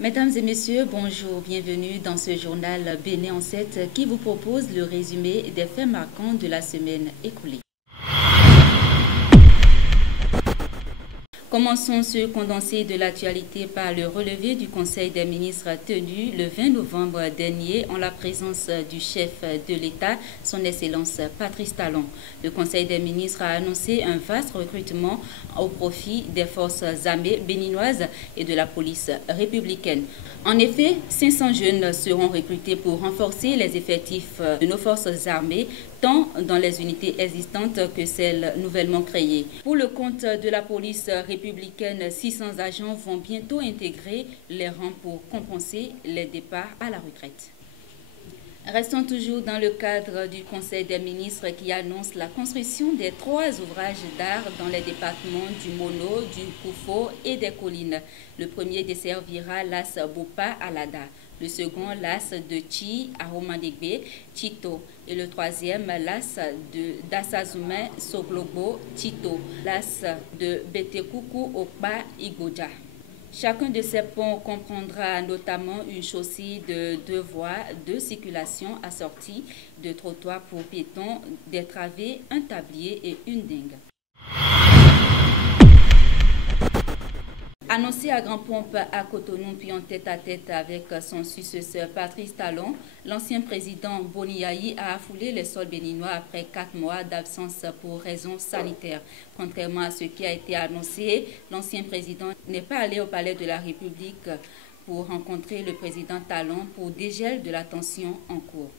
Mesdames et messieurs, bonjour, bienvenue dans ce journal Bénin en 7 qui vous propose le résumé des faits marquants de la semaine écoulée. Commençons ce condensé de l'actualité par le relevé du Conseil des ministres tenu le 20 novembre dernier en la présence du chef de l'État, son Excellence Patrice Talon. Le Conseil des ministres a annoncé un vaste recrutement au profit des forces armées béninoises et de la police républicaine. En effet, 500 jeunes seront recrutés pour renforcer les effectifs de nos forces armées, tant dans les unités existantes que celles nouvellement créées. Pour le compte de la police républicaine, 600 agents vont bientôt intégrer les rangs pour compenser les départs à la retraite. Restons toujours dans le cadre du Conseil des ministres qui annonce la construction des 3 ouvrages d'art dans les départements du Mono, du Koufo et des Collines. Le premier desservira l'As Bopa à Lada, le second l'As de Chi à Romandegbe, Chito, et le troisième l'As d'Assazoumé Soglobo, Chito, l'As de Betekoukou Okpa Igoja. Chacun de ces ponts comprendra notamment une chaussée de 2 voies de circulation assortie de trottoirs pour piétons, des travées, un tablier et une dingue. Annoncé à grand pompe à Cotonou puis en tête-à-tête avec son successeur Patrice Talon, l'ancien président Boni Yayi a affoulé les sols béninois après 4 mois d'absence pour raisons sanitaires. Contrairement à ce qui a été annoncé, l'ancien président n'est pas allé au palais de la République pour rencontrer le président Talon pour dégel de la tension en cours.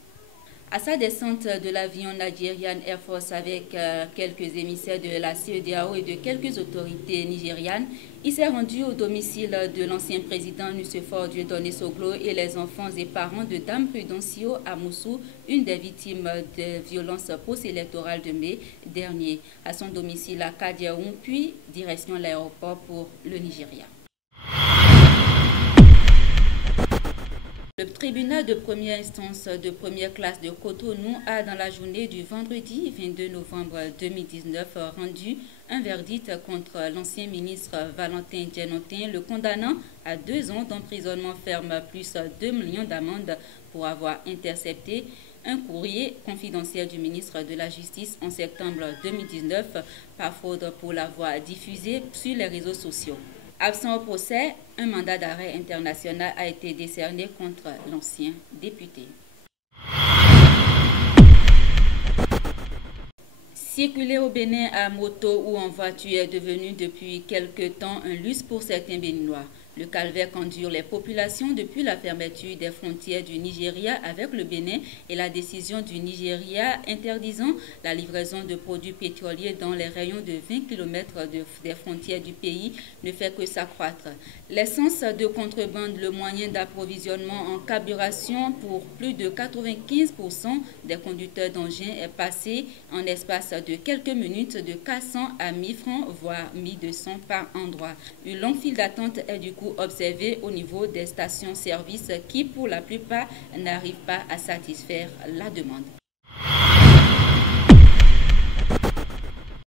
À sa descente de l'avion Nigerian Air Force avec quelques émissaires de la CEDEAO et de quelques autorités nigérianes, il s'est rendu au domicile de l'ancien président Nussefor Dieudonné Soglo et les enfants et parents de Dame Prudencio Amoussou, une des victimes de violences post-électorales de mai dernier, à son domicile à Kadiaoum, puis direction l'aéroport pour le Nigeria. Le tribunal de première instance de première classe de Cotonou a, dans la journée du vendredi 22 novembre 2019, rendu un verdict contre l'ancien ministre Valentin Djenotin, le condamnant à 2 ans d'emprisonnement ferme plus 2 millions d'amendes pour avoir intercepté un courrier confidentiel du ministre de la Justice en septembre 2019 par faute pour l'avoir diffusé sur les réseaux sociaux. Absent au procès, un mandat d'arrêt international a été décerné contre l'ancien député. Circuler au Bénin à moto ou en voiture est devenu depuis quelque temps un luxe pour certains Béninois. Le calvaire qu'endurent les populations depuis la fermeture des frontières du Nigeria avec le Bénin et la décision du Nigeria interdisant la livraison de produits pétroliers dans les rayons de 20 km des frontières du pays ne fait que s'accroître. L'essence de contrebande, le moyen d'approvisionnement en carburation pour plus de 95% des conducteurs d'engins, est passé en espace de quelques minutes de 400 à 1000 francs, voire 1200 par endroit. Une longue file d'attente est du coup observé au niveau des stations-service qui, pour la plupart, n'arrivent pas à satisfaire la demande.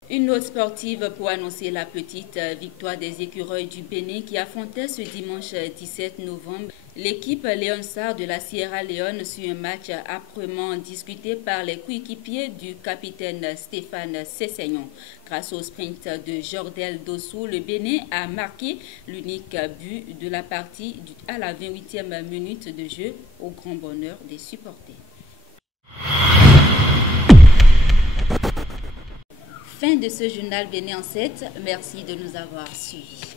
Une note sportive pour annoncer la petite victoire des écureuils du Bénin qui affrontaient ce dimanche 17 novembre l'équipe Léon Sarr de la Sierra Leone sur un match âprement disputé par les coéquipiers du capitaine Stéphane Sessegnon. Grâce au sprint de Jordel Dossou, le Bénin a marqué l'unique but de la partie à la 28e minute de jeu au grand bonheur des supporters. Fin de ce journal Bénin en 7. Merci de nous avoir suivis.